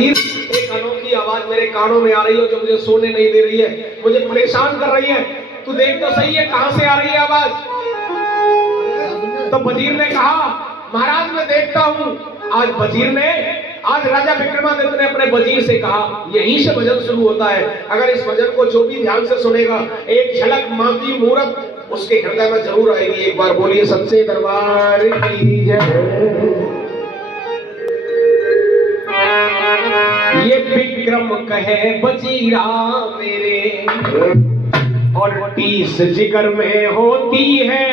वजीर, एक अनोखी आवाज मेरे कानों में आ रही है जो मुझे सोने नहीं दे रही है, मुझे परेशान कर रही है। तू देख तो सही है कहां से आ रही है आवाज। तो वजीर ने कहा, महाराज मैं देखता हूं। आज राजा विक्रमादित्य ने अपने वजीर से कहा, यहीं से भजन शुरू होता है। अगर इस भजन को जो भी ध्यान से सुनेगा, एक झलक मां की मूरत उसके हृदय में जरूर आएगी। एक बार बोलिए सच्चे दरबार की जय। ये विक्रम कहे वजीरा मेरे, और 30 जिगर में होती है,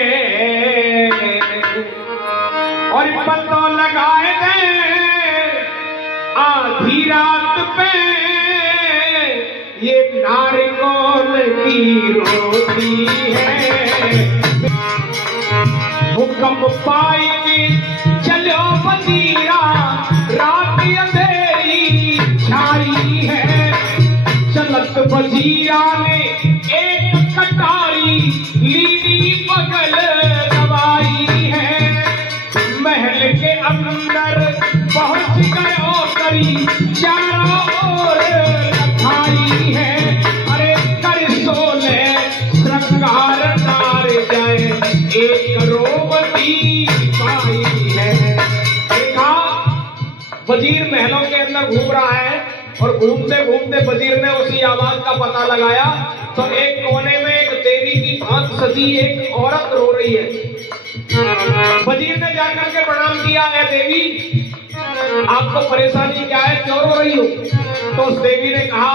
और पता लगाए दे आधी रात पे ये नारिकोल की रोटी है। हुक्म पाएंगे चलो वजीरा, रात अंधेरी छाई है। चलत वजीरा ने एक कटारी लीली बगल दबाई है। महल के अंदर पहुंच गए करी चारों ओर लखाई है। अरे कर सोले श्रृंगार नार जाए, एक रोबती पाई है। देखा वजीर महलों के अंदर घूम रहा है, और घूमते घूमते वजीर ने उसी आवाज का पता लगाया तो एक कोने में एक देवी की भांत सजी एक औरत रो रही है। वजीर ने जाकर के प्रणाम किया, है देवी आपको परेशानी क्या है, क्यों रो रही हो? तो उस देवी ने कहा,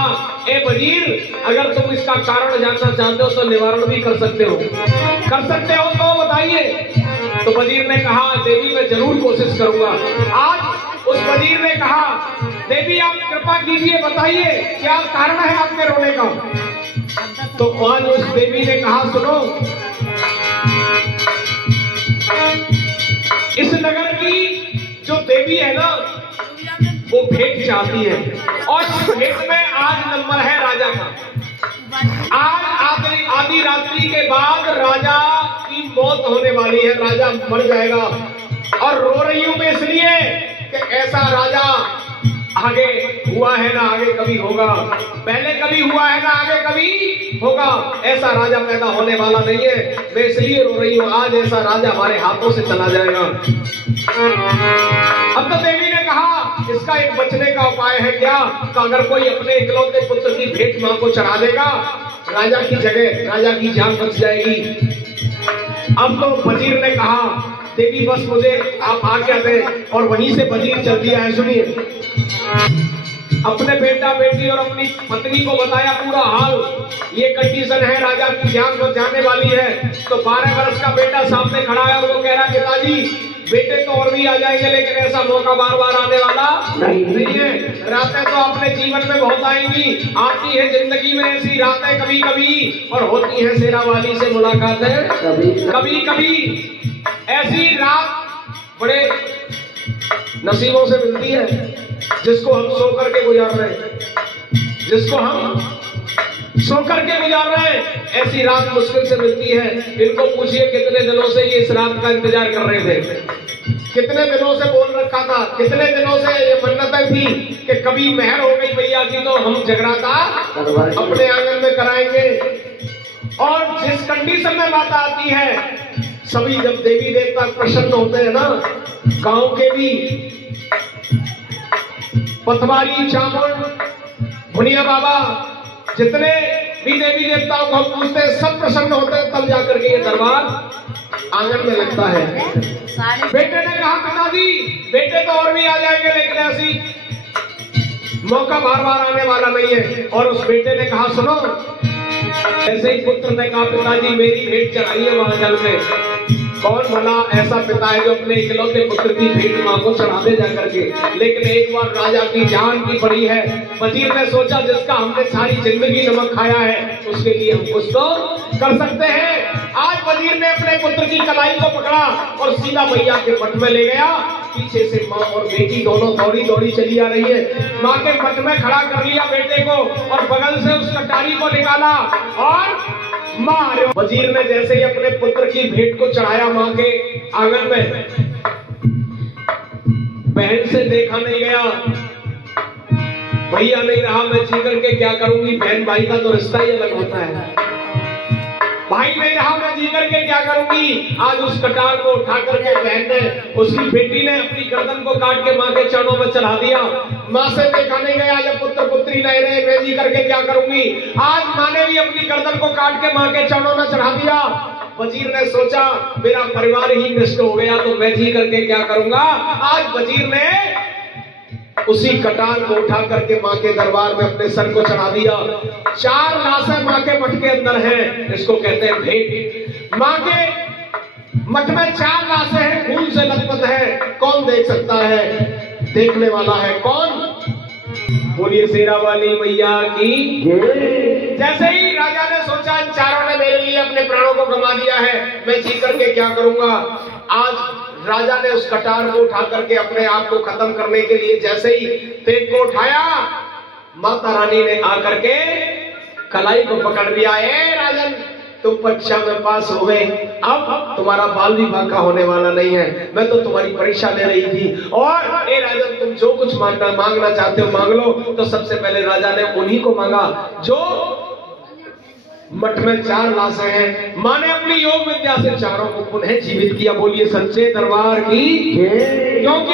ए वजीर अगर तुम इसका कारण जानना चाहते हो तो निवारण भी कर सकते हो तो बताइए। तो वजीर ने कहा, देवी मैं जरूर कोशिश करूंगा। आज उस वजीर ने कहा, देवी आप कृपा कीजिए, बताइए क्या कारण है आपके रोने का। तो आज उस देवी ने कहा, सुनो, इस नगर की जो देवी है ना वो भेंट चाहती है, और इस भेंट में आज नंबर है राजा का। आज आधी रात्रि के बाद राजा की मौत होने वाली है, राजा मर जाएगा। और रो रही हूं मैं इसलिए कि ऐसा राजा आगे हुआ है ना आगे कभी होगा, पहले कभी हुआ है ना आगे कभी होगा। ऐसा राजा पैदा होने वाला नहीं है, मैं इसलिए रो रही हूं। आज ऐसा राजा हमारे हाथों से चला जाएगा। अब तो देवी ने कहा, इसका एक बचने का उपाय है क्या? तो अगर कोई अपने इकलौते पुत्र की भेंट मां को चढ़ा देगा, राजा की जगह राजा की जान बच जाएगी। अब तो वजीर ने कहा, देवी बस मुझे आप आज्ञा दें, और वहीं से वजीर चल दिया है। सुनिए, अपने बेटा बेटी और अपनी पत्नी को बताया पूरा हाल, ये कंडीशन है, राजा की जान बच जाने वाली है। तो 12 वर्ष का बेटा सामने खड़ा है और वो कह रहा, पिताजी बेटे तो और भी आ जाएंगे, लेकिन ऐसा मौका बार बार आने वाला नहीं है। रातें तो अपने जीवन में बहुत आएंगी, आती है जिंदगी में ऐसी रातें कभी कभी, और होती है शेरा वाली से मुलाकातें कभी कभी। ऐसी रात बड़े नसीबों से मिलती है, जिसको हम सो करके गुजार रहे हैं, ऐसी रात मुश्किल से मिलती है। इनको पूछिए कितने दिनों से ये इस रात का इंतजार कर रहे थे, कितने दिनों से बोल रखा था, कितने दिनों से ये मन्नतें थी कि कभी मेहर हो गई भैया की तो हम जगराता अपने आंगन में कराएंगे। और जिस कंडीशन में बात आती है, सभी जब देवी देवता प्रसन्न होते हैं ना, गांव के भी पतवारी चामुंड भुनिया बाबा जितने भी देवी देवताओं को हम पूछते हैं, सब प्रसन्न होते हैं, तब जाकर के ये दरबार आंगन में लगता है। बेटे ने कहा, पिताजी बेटे तो और भी आ जाएंगे, लेकिन ऐसी मौका बार बार आने वाला नहीं है। और उस बेटे ने कहा, सुनो, ऐसे ही पुत्र ने कहा, पिताजी मेरी भेंट चढ़ाई है वहां जल में। कौन भला ऐसा पिता है जो अपने इकलौते पुत्र की भेंट मां को चढ़ा दे जाकर के। लेकिन एक बार राजा की जान की पड़ी है। वजीर ने सोचा, जिसका हमने सारी जिंदगी नमक खाया है, उसके लिए हम कुछ तो कर सकते हैं। आज वजीर ने अपने पुत्र की कलाई को पकड़ा और सीधा मैया के मठ में ले गया। पीछे से माँ और बेटी दोनों दौड़ी दौड़ी चली आ रही है। माँ के मठ में खड़ा कर लिया बेटे को, और बगल से उस कटारी को निकाला और मारे। वजीर ने जैसे ही अपने पुत्र की भेंट को चढ़ाया मां के आंगन में, बहन से देखा नहीं गया, भैया नहीं रहा, मैं जी करके क्या करूंगी, बहन भाई का तो रिश्ता ही अलग होता है। भाई नहीं रहा, मैं जी करके क्या करूंगी। आज उस कटार को उठा करके बहन ने, उसकी बेटी ने अपनी गर्दन को काट के माँ के चरणों में चढ़ा दिया। माँ से देखा नहीं गया, जब पुत्र पुत्री नहीं रहे, मैं जी करके क्या करूंगी। आज माँ ने भी अपनी गर्दन को काट के माँ के चरणों में चढ़ा दिया। वजीर ने सोचा मेरा परिवार ही नष्ट हो गया, तो मैं जी करके क्या करूंगा। आज वजीर ने उसी कटार को उठा करके माँ के दरबार में अपने सर को चढ़ा दिया। 4 लाशें माँ के मठ के अंदर हैं, इसको कहते हैं भेंट। माँ के मठ में 4 लाशें हैं, खून से लथपथ है। कौन देख सकता है, देखने वाला है कौन। बोलिए शेरा वाली मैया की। जैसे ही राजा ने सोचा इन चारों ने मेरे लिए अपने प्राणों को गंवा दिया है, मैं जी करके क्या करूंगा। आज राजा ने उस कटार को उठा करके अपने आप को खत्म करने के लिए जैसे ही पेट को उठाया, माता रानी ने आकर के कलाई को पकड़ लिया। ए राजन, तुम परीक्षा में पास हो गए, अब तुम्हारा बाल विवाह का होने वाला नहीं है। मैं तो तुम्हारी परीक्षा ले रही थी। और ए राजन, तुम जो कुछ मांगना चाहते हो मांग लो। तो सबसे पहले राजा ने उन्हीं को मांगा जो मठ में 4 लाशें हैं। माँ ने अपनी योग विद्या से चारों को पुनः जीवित किया। बोलिए सच्चे दरबार की। क्योंकि